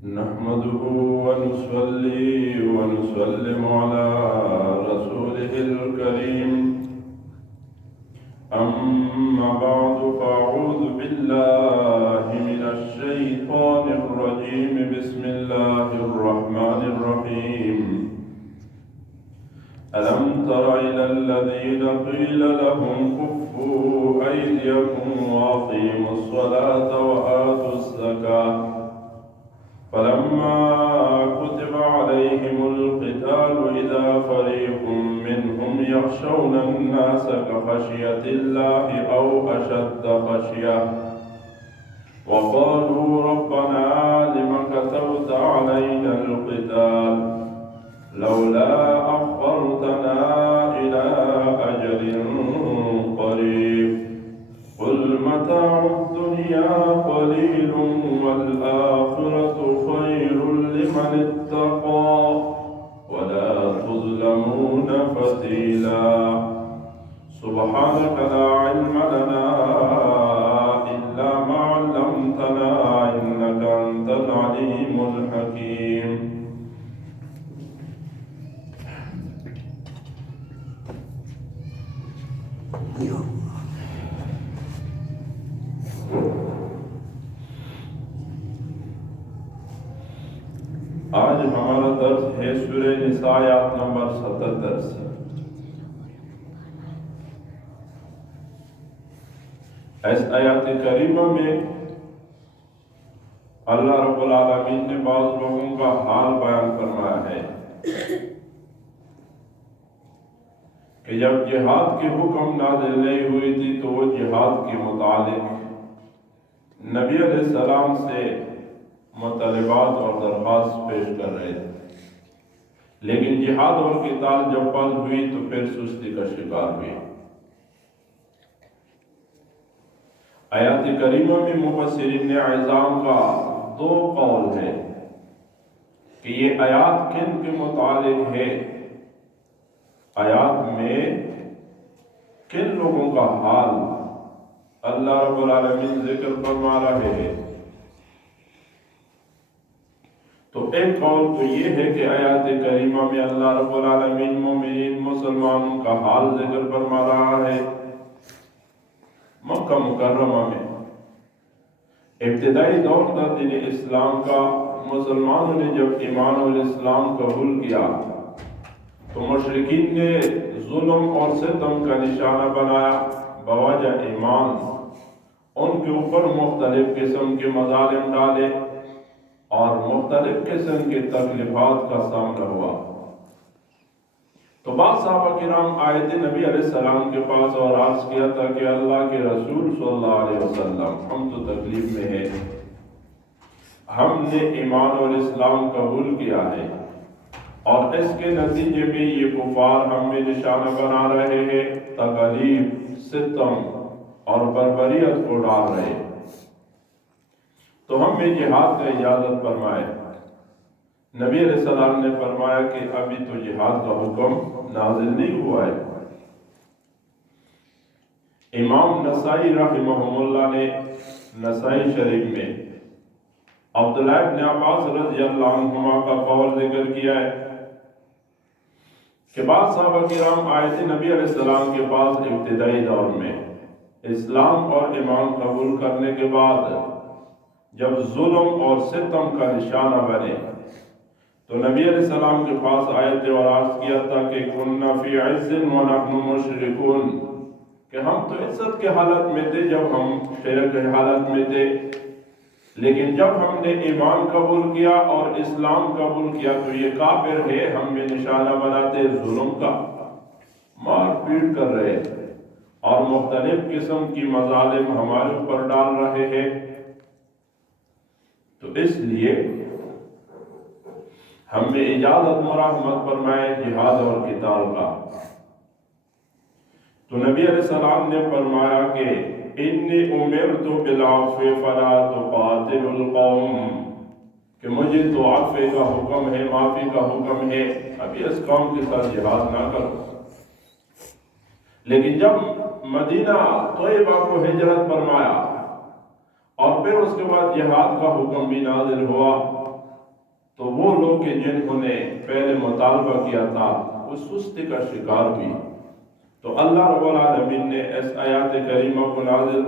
نحمده ونصلي ونسلم على رسوله الكريم أما بعد فأعوذ بالله من الشيطان الرجيم بسم الله الرحمن الرحيم ألم تر إلى الذين قيل لهم كفوا أيديكم وأقيموا الصلاة وآتوا الزكاة فلما كتب عليهم القتال إذا فريق منهم يخشون الناس كخشية الله أو أشد خشية وقالوا ربنا لم كتبت علينا القتال لولا أخرتنا إلى أجل قريب قل متاع الدنيا قليل والآخرة خير لمن اتقى ولا تظلمون فتيلا سبحانك لا علم لنا إلا ما علمتنا إنك أنت العليم الحكيم آج ہمارا درس ہے سورہ نساء آیت نمبر 77 سے۔ اس آیات کریمہ میں اللہ رب العالمین نے بعض لوگوں کا حال بیان فرمایا ہے کہ جب جہاد کے حکم نازل نہیں ہوئی تھی تو وہ جہاد کے متعلق نبی علیہ السلام سے مطالبات اور درخواست پیش کر رہے تھے، لیکن جہاد اور قتال جب فرض ہوئی تو پھر سستی کا شکار ہوئی۔ آیات کریمہ میں مفسرین اعظام کا دو قول ہے کہ یہ آیات کن کے متعلق ہے، آیات میں کن لوگوں کا حال اللہ رب العالمین ذکر فرما رہے ہیں۔ تو ایک قول تو یہ ہے کہ آیات کریمہ میں اللہ رب العالمین مومنین مسلمانوں کا حال ذکر فرما رہا ہے۔ مکہ مکرمہ میں ابتدائی دور تھا دین اسلام کا، مسلمانوں نے جب ایمان اور اسلام قبول کیا تو مشرکین نے ظلم اور ستم کا نشانہ بنایا بوجہ ایمان، ان کے اوپر مختلف قسم کے مظالم ڈالے اور مختلف قسم کے تکلیفات کا سامنا ہوا۔ تو بعض صحابہ کرام آئے تھے نبی علیہ السلام کے پاس اور عرض کیا تھا کہ اللہ کے رسول صلی اللہ علیہ وسلم ہم تو تکلیف میں ہیں، ہم نے ایمان اور اسلام قبول کیا ہے اور اس کے نتیجے میں یہ کفار ہم میں نشانہ بنا رہے ہیں، تکلیف، ستم اور بربریت کو ڈال رہے ہیں، تو ہم میں جہاد کا اجازت فرمائے۔ نبی علیہ السلام نے فرمایا کہ ابھی تو جہاد کا حکم نازل نہیں ہوا ہے۔ امام نسائی رحمہم اللہ نے نسائی شریف میں عبداللہ ابن عباس رضی اللہ عنہما کا قول ذکر کیا ہے کہ بعض صحابہ کرام آئے تھے نبی علیہ السلام کے پاس ابتدائی دور میں، اسلام اور ایمان قبول کرنے کے بعد جب ظلم اور ستم کا نشانہ بنے تو نبی علیہ السلام کے پاس آئے تھے اور عرض کیا تھا کہ کننا فی عز ونحن مشرکون، کہ ہم تو عزت کے حالت میں تھے جب ہم شرک کے حالت میں تھے، لیکن جب ہم نے ایمان قبول کیا اور اسلام قبول کیا تو یہ کافر ہے، ہم میں نشانہ بناتے ظلم کا، مار پیٹ کر رہے اور مختلف قسم کی مظالم ہمارے اوپر ڈال رہے ہیں، تو اس لیے ہم میں اجازت مراحمت فرمائے جہاد اور قتال کا۔ تو نبی علیہ السلام نے فرمایا کہ انی امرت بالعفو فلا تقاتل القوم، کہ مجھے تو عفو کا حکم ہے، معافی کا حکم ہے، ابھی اس قوم کے ساتھ جہاد نہ کرو۔ لیکن جب مدینہ طیبہ کو ہجرت فرمایا اور پھر اس کے بعد جہاد کا حکم بھی نازل ہوا تو وہ لوگ کہ جنہوں نے پہلے مطالبہ کیا تھا وہ سستی کا شکار ہوئی. تو اللہ رب العالمین نے اس آیات کریمہ کو نازل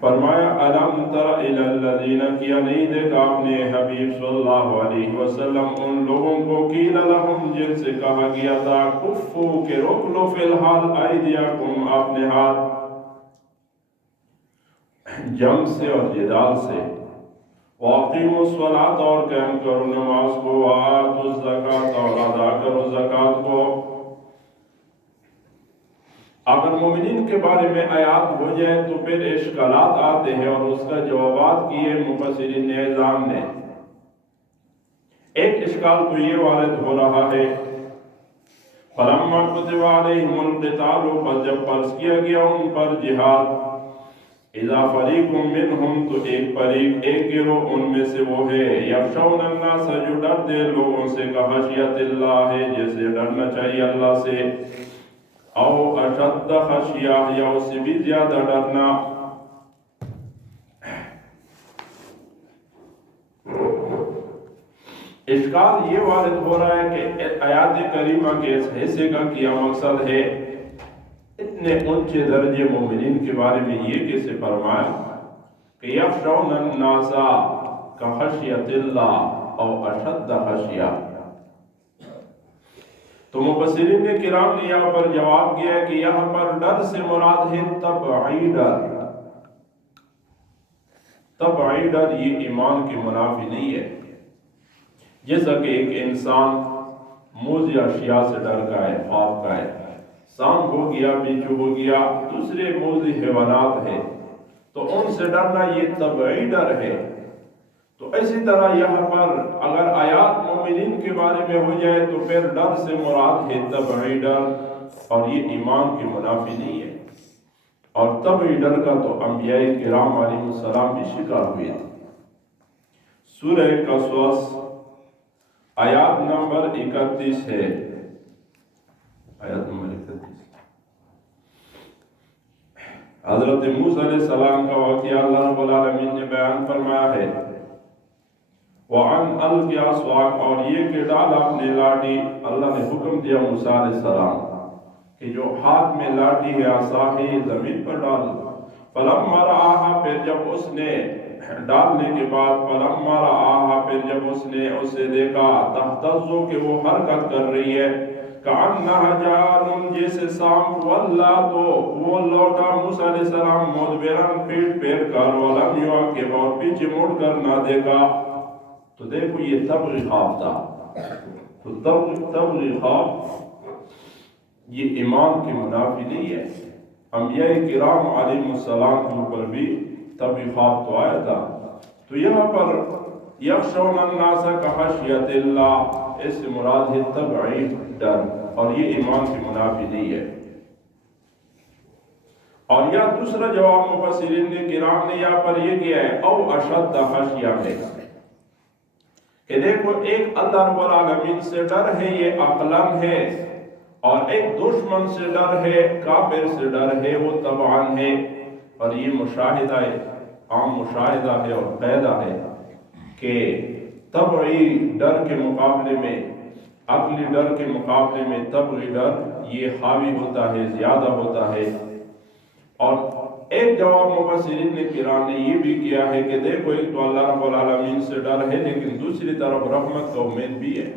فرمایا الم تر الی الذین، کیا نہیں دیکھا آپ نے حبیب صلی اللہ علیہ وسلم ان لوگوں کو، قیل لہم جن سے کہا گیا تھا، کفو کہ روک لو فی الحال ایدیکم اپنے ہاتھ، جنگ سے اور جدال سے، واقیموا الصلاۃ اور قائم کرو نماز کو، وآتوا الزکاۃ اور ادا کرو زکوٰۃ کو. اگر مومنین کے بارے میں آیات ہو جائے تو پھر اشکالات آتے ہیں، اور اس کا جوابات کیے مفسرین نظام نے. ایک اشکال تو یہ وارد ہو رہا ہے، فلما كتب عليهم القتال، پس جب فرض کیا گیا ان پر جہاد، اذا فریق منہم، تو ایک گروہ ان میں سے وہ ہے، یخشون الناس، جو ڈرتے لوگوں سے، خشیت اللہ ہے، جیسے ڈرنا چاہیے اللہ سے، او اشد خشیہ، یا اس سے بھی زیادہ ڈرنا. اشکال یہ وارد ہو رہا ہے کہ آیات کریمہ کے اس حصے کا کیا مقصد ہے؟ اتنے اونچے درجے مومنین کے بارے میں یہ کیسے فرمایا کہ یخشون الناس کخشیت اللہ او اشد خشیہ؟ تو مفسرین کرام نے یہاں پر جواب کیا ہے کہ یہاں پر ڈر سے مراد ہے طبعی ڈر. طبعی ڈر یہ ایمان کے منافی نہیں ہے. جیسا کہ ایک انسان موذی اشیاء سے ڈر کا ہے، خوف کا ہے، سانپ ہو گیا، بچھو ہو گیا، دوسرے موذی حیوانات ہیں، تو ان سے ڈرنا یہ طبعی ڈر ہے. تو اسی طرح یہاں پر اگر آیات مومنین کے بارے میں ہو جائے تو پھر ڈر سے مراد ہے طبعی ڈر، اور یہ ایمان کی منافی نہیں ہے. اور طبعی ڈر کا تو انبیاء کرام علیہ السلام بھی شکار ہوئے تھے. سورہ قصص آیات نمبر 31 ہے، آیات نمبر 31. حضرت موسیٰ علیہ السلام کا واقعہ اللہ رب العالمین نے بیان فرمایا ہے، وَعَنْ أَلْقِ عَصَاكَ، اور یہ کہ ڈال اپنے لاٹھی. اللہ نے حکم دیا موسیٰ علیہ السلام کہ جو ہاتھ میں لاٹھی ہے، عصا ہے، زمین پر ڈال. فَلَمَّا رَآهَا، پھر جب اس نے ڈالنے کے بعد، فَلَمَّا رَآهَا، پھر جب اس نے اسے دیکھا، تَهْتَزُّ، کہ وہ حرکت کر رہی ہے، كَأَنَّهَا جَانٌ، جیسے سانپ، وَلَّا، تو وہ لوٹا موسیٰ علیہ السلام مُدْبِرًا، پیٹ پھیر کر، وَلَمْ يُعَقِّبْ، اور پیچھے مڑ کر نہ دیکھا. تو دیکھو یہ طبعی خوف تھا. تو طبعی خوف یہ ایمان کی منافی نہیں ہے. انبیاء کرام علیہ السلام کے اوپر بھی طبعی خوف تو آیا تھا. تو یہاں پر یخشون الناس کخشیت اللہ، اس سے مراد ہے طبعی ڈر، اور یہ ایمان کی منافی نہیں ہے. اور یا دوسرا جواب مفسرین کرام نے یہاں پر یہ کیا ہے، او اشد خشیہ ہے، کہ دیکھو ایک اللہ رب العالمین سے ڈر ہے، یہ عقلاً ہے، اور ایک دشمن سے ڈر ہے، کافر سے ڈر ہے، وہ طبعاً ہے. اور یہ مشاہدہ ہے، عام مشاہدہ ہے اور قاعدہ ہے کہ طبعی ڈر کے مقابلے میں، عقلی ڈر کے مقابلے میں طبعی ڈر یہ حاوی ہوتا ہے، زیادہ ہوتا ہے. اور ایک جواب مفسرین کرام نے یہ بھی کیا ہے کہ دیکھو ایک تو اللہ رب العالمین سے ڈر ہے، لیکن دوسری طرف رحمت کا امید بھی ہے.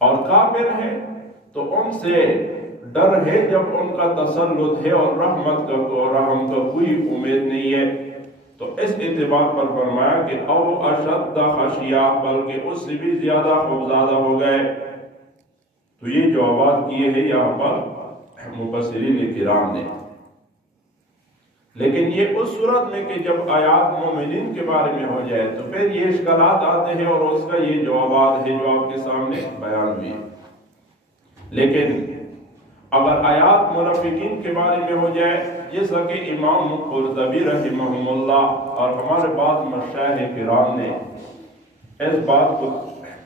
اور کافر ہے تو ان سے ڈر ہے جب ان کا تسلط ہے، اور رحمت کا رحم کا کوئی امید نہیں ہے. تو اس اعتبار پر فرمایا کہ او اشد خشیہ، بلکہ اس سے بھی زیادہ خوفزدہ ہو گئے. تو یہ جوابات کیے ہیں یہاں پر مفسرین کرام نے. لیکن یہ اس صورت میں کہ جب آیات مومنین کے بارے میں ہو جائے تو پھر یہ اشکالات آتے ہیں، اور اس کا یہ جوابات ہیں جو آپ کے سامنے بیان ہوئی. لیکن اگر آیات منافقین کے بارے میں ہو جائے، جیسا کہ امام قرطبی رحمہ اللہ اور ہمارے بعض مشائخ کرام نے اس بات کو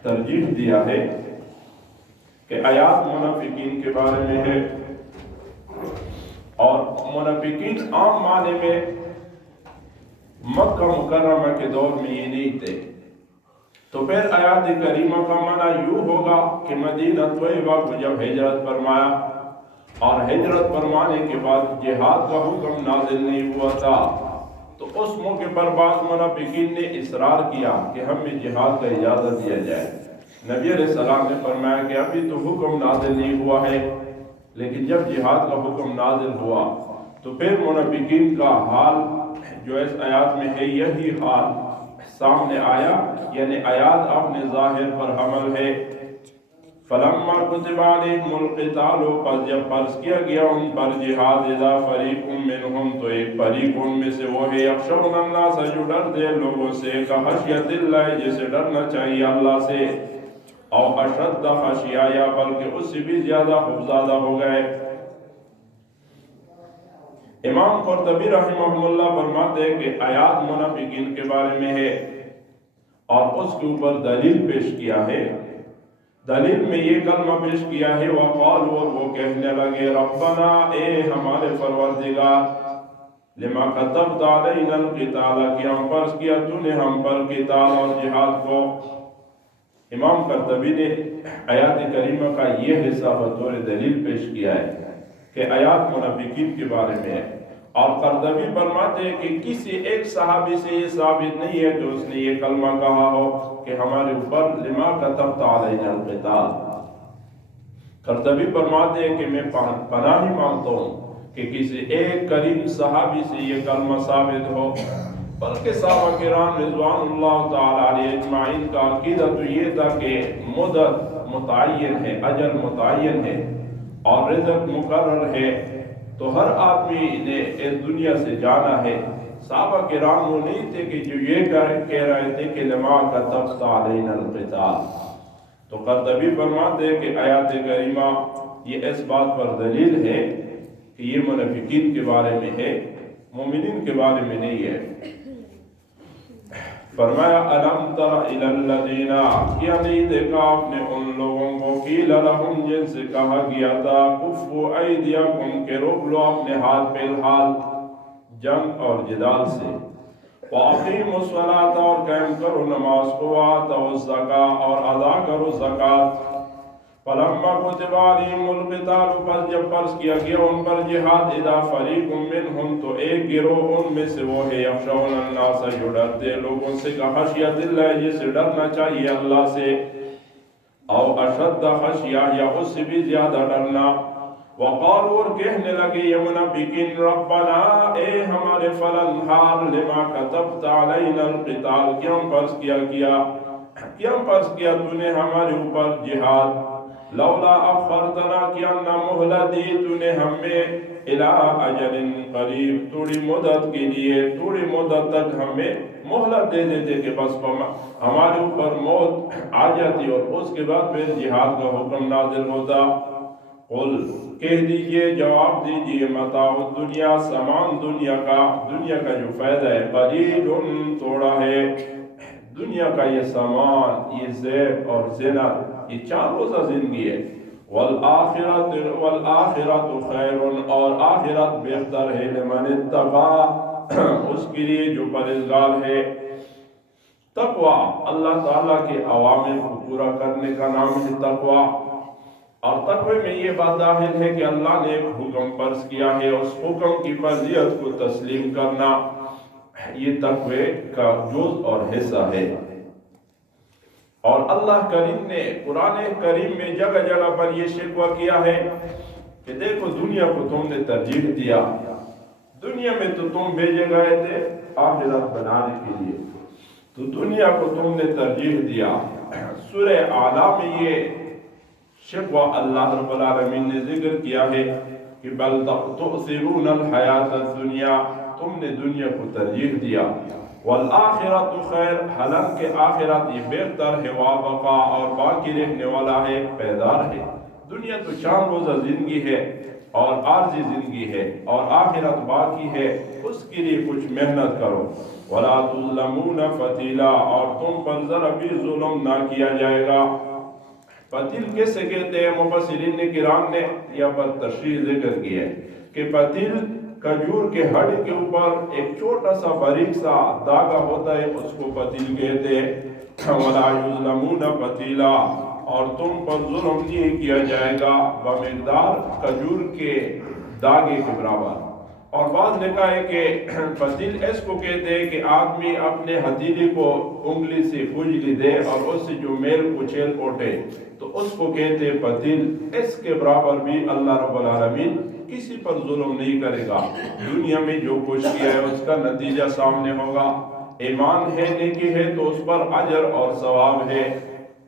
ترجیح دیا ہے کہ آیات منافقین کے بارے میں ہے، اور منافقین عام معنی میں مکہ مکرمہ کے دور میں یہ نہیں تھے. تو پھر آیات کریمہ کا معنی یوں ہوگا کہ مدینہ طیبہ کو جب ہجرت فرمایا اور ہجرت فرمانے کے بعد جہاد کا حکم نازل نہیں ہوا تھا، تو اس موقع پر بعض منافقین نے اصرار کیا کہ ہمیں جہاد کا اجازت دیا جائے۔ نبی علیہ السلام نے فرمایا کہ ابھی تو حکم نازل نہیں ہوا ہے، لیکن جب جہاد کا حکم نازل ہوا تو پھر منافقین کا حال جو اس آیات میں ہے یہی حال سامنے آیا، یعنی آیات اپنے ظاہر پر حمل ہے۔ فلما كتب عليهم القتال، پس جب فرض کیا گیا ان پر جہاد، اذا فریق منهم، تو ایک فریق ان میں سے وہ ہے، یخشون الناس، جو ڈر دے لوگوں سے، کخشیت اللہ، جسے ڈرنا چاہیے اللہ سے، او اشد خشیہ، یا بلکہ اس سے بھی زیادہ خوفزدہ ہو گئے۔ امام قرطبی رحمہ اللہ فرماتے ہیں کہ آیات منافقین کے بارے میں ہے اور اس کے اوپر دلیل پیش کیا ہے۔ دلیل میں یہ کلمہ پیش کیا ہے، وقالوا، اور وہ کہنے لگے، ربنا، اے ہمارے پروردگار، لما كتبت علینا القتال، کہ ہم فرض کیا تو نے ہم پر قتال اور جہاد کو۔ امام قرطبی نے آیات کریمہ کا یہ حصہ بطور دلیل پیش کیا ہے کہ آیات منافقین کے بارے میں ہے، اور قرطبی فرماتے ہیں کہ کسی ایک صحابی سے یہ ثابت نہیں ہے کہ اس نے یہ کلمہ کہا ہو کہ ہمارے اوپر لما كتبت علینا القتال۔ قرطبی فرماتے ہیں کہ میں پناہ مانگتا ہوں کہ کسی ایک کریم صحابی سے یہ کلمہ ثابت ہو، بلکہ صحابہ کرام رضوان اللہ تعالی علیہ اجمعین کا عقیدہ تو یہ تھا کہ مدت متعین ہے، اجل متعین ہے اور رزق مقرر ہے، تو ہر آدمی نے اس دنیا سے جانا ہے۔ صحابہ کرام وہ نہیں تھے کہ جو یہ کہہ رہے تھے کہ لما كتبت علینا القتال۔ تو قرطبی فرماتے ہیں کہ آیات کریمہ یہ اس بات پر دلیل ہے کہ یہ منافقین کے بارے میں ہے، مومنین کے بارے میں نہیں ہے۔ فرمایا الم تر الی الذین، کیا نہیں دیکھا آپ نے ان لوگوں کو، قیل لہم، جن سے کہا گیا تھا، کفوا ایدیکم، کہ روک لو اپنے ہاتھ فی الحال جنگ اور جدال سے، واقیموا الصلاۃ، اور قائم کرو نماز کو، وآتوا الزکاۃ، اور ادا کرو زکوٰۃ۔ فلما كتب عليهم القتال، پس جب فرض کیا گیا ان پر جہاد، اذا فریق منهم، تو ایک گروہ ان میں سے وہ ہے، یخشون الناس، جو ڈرتے لوگوں سے، کخشیت اللہ، جسے ڈرنا چاہیے اللہ سے، او اشد خشیہ، یا اس سے بھی زیادہ ڈرنا۔ وقالوا، اور کہنے لگے یہ منافقین، ربنا، اے ہمارے فلنہار، لما كتبت علینا القتال، کیوں فرض کیا تو نے ہمارے اوپر جہاد، لولا اخرتنا، کیا نہ مہلت دی تو نے ہمیں، الی اجل قریب، تھوڑی مدت کے لیے، تھوڑی مدت تک ہمیں مہلت دے دیتے کہ بس ہمارے اوپر موت آ جاتی اور اس کے بعد پھر جہاد کا حکم نازل ہوتا۔ قل، کہہ دیجئے، جواب دیجئے، متاع الدنیا، سامان دنیا کا جو فائدہ ہے، قلیل، تھوڑا ہے، دنیا کا یہ سامان، یہ زیب اور زینت، یہ 4 روزہ زندگی ہے، والآخرت خیر، اور آخرت بہتر ہے، لمن اتقی، اس کے لیے جو پرہیزگار ہے۔ تقوی اللہ تعالیٰ کے اوامر کو پورا کرنے کا نام ہے تقوی، اور تقوی میں یہ بات داخل ہے کہ اللہ نے ایک حکم فرض کیا ہے، اس حکم کی فرضیت کو تسلیم کرنا، یہ تقوی کا جز اور حصہ ہے۔ اور اللہ کریم نے قرآن کریم میں جگہ جگہ پر یہ شکوہ کیا ہے کہ دیکھو دنیا کو تم نے ترجیح دیا، دنیا میں تو تم بھیجے گئے تھے آخرت بنانے کے لیے، تو دنیا کو تم نے ترجیح دیا۔ سورہ اعلیٰ میں یہ شکوہ اللہ رب العالمین نے ذکر کیا ہے کہ بل تؤثرون الحیات الدنیا، تم نے دنیا کو ترجیح دیا، والآخرت خیر، حالانکہ آخرت یہ بہتر ہے، وابقا، اور باقی رہنے والا ہے، پائیدار ہے۔ دنیا تو 4 روزہ زندگی ہے اور عارضی زندگی ہے، اور آخرت باقی ہے، اس کے لیے کچھ محنت کرو۔ وَلَا تُظْلَمُونَ فَتِيلًا، اور تم پر ذرا بھی ظلم نہ کیا جائے گا۔ فتیل کیسے کہتے ہیں؟ مفسرین کرام نے یہاں پر تشریح ذکر کی ہے کہ فتیل کھجور کے ہڈ کے اوپر ایک چھوٹا سا باریک سا داغا ہوتا ہے، اس کو پتیل کہتے ہیں۔ وَلَا يُظْلَمُونَ پتیلا، اور تم پر ظلم نہیں کیا جائے گا بمقدار کھجور کے داغے کے برابر۔ اور بعض نے کہا ہے کہ پتیل اس کو کہتے ہیں کہ آدمی اپنے ہتھیلی کو انگلی سے کھجلی دے اور اس سے جو میل کچیل اٹھے تو اس کو کہتے ہیں پتیل۔ اس کے برابر بھی اللہ رب العالمین کسی پر ظلم نہیں کرے گا۔ دنیا میں جو کچھ کیا ہے اس کا نتیجہ سامنے ہوگا۔ ایمان ہے، نیکی ہے تو اس پر اجر اور ثواب ہے،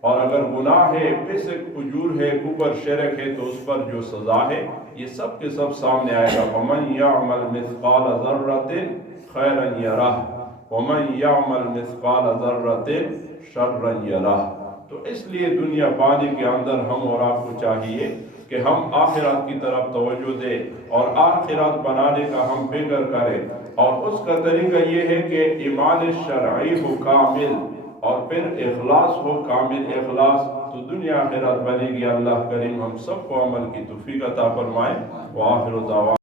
اور اگر گناہ ہے، فسق، فجور ہے، کفر، شرک ہے تو اس پر جو سزا ہے یہ سب کے سب سامنے آئے گا۔ وَمَنْ يَعْمَلْ مِثْقَالَ ذَرَّةٍ خَيْرًا يَرَهُ وَمَنْ يَعْمَلْ مِثْقَالَ ذَرَّةٍ شَرًّا يَرَهُ۔ تو اس لیے دنیا پانے کے اندر ہم اور آپ کو چاہیے کہ ہم آخرت کی طرف توجہ دیں اور آخرت بنانے کا ہم فکر کریں، اور اس کا طریقہ یہ ہے کہ ایمان شرعی ہو کامل، اور پھر اخلاص ہو کامل اخلاص، تو دنیا آخرت بنے گی۔ اللہ کریم ہم سب کو عمل کی توفیق عطا فرمائے۔ وآخر دعوانا